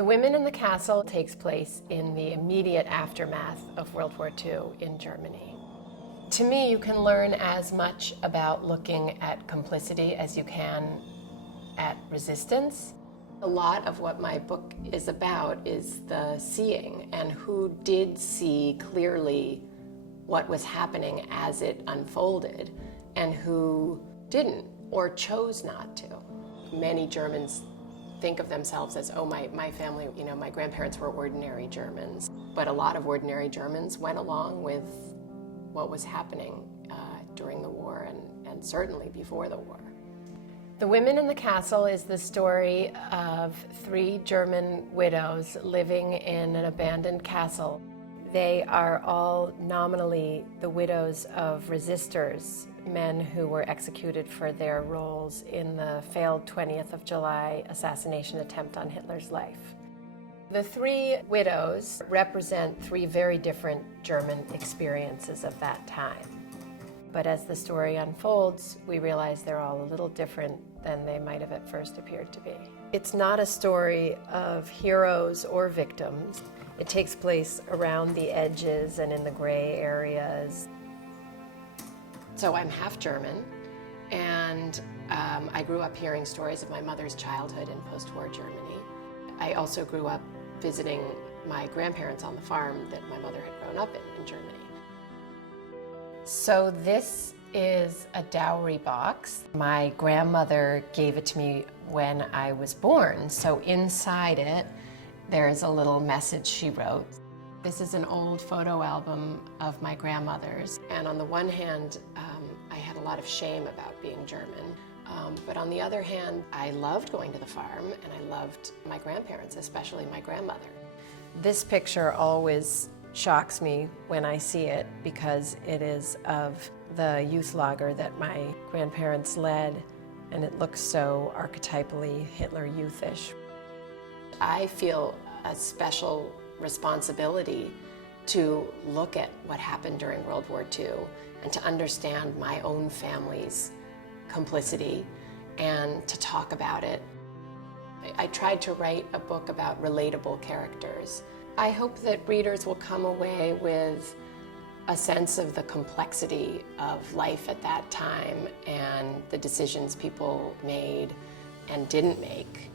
The Women in the Castle takes place in the immediate aftermath of World War II in Germany. To me, you can learn as much about looking at complicity as you can at resistance. A lot of what my book is about is the seeing and who did see clearly what was happening as it unfolded and who didn't or chose not to. Many Germans think of themselves as, oh, my family, my grandparents were ordinary Germans. But a lot of ordinary Germans went along with what was happening during the war and certainly before the war. The Women in the Castle is the story of 3 German widows living in an abandoned castle. They are all nominally the widows of resistors, men who were executed for their roles in the failed 20th of July assassination attempt on Hitler's life. The 3 widows represent 3 very different German experiences of that time. But as the story unfolds, we realize they're all a little different than they might have at first appeared to be. It's not a story of heroes or victims. It takes place around the edges and in the gray areas. So I'm half German, and I grew up hearing stories of my mother's childhood in post-war Germany. I also grew up visiting my grandparents on the farm that my mother had grown up in Germany. So this is a dowry box. My grandmother gave it to me when I was born. So inside it, there's a little message she wrote. This is an old photo album of my grandmother's. And on the one hand, I had a lot of shame about being German. But on the other hand, I loved going to the farm and I loved my grandparents, especially my grandmother. This picture always shocks me when I see it because it is of the youth lager that my grandparents led, and it looks so archetypally Hitler youthish. I feel a special responsibility to look at what happened during World War II and to understand my own family's complicity and to talk about it. I tried to write a book about relatable characters. I hope that readers will come away with a sense of the complexity of life at that time and the decisions people made and didn't make.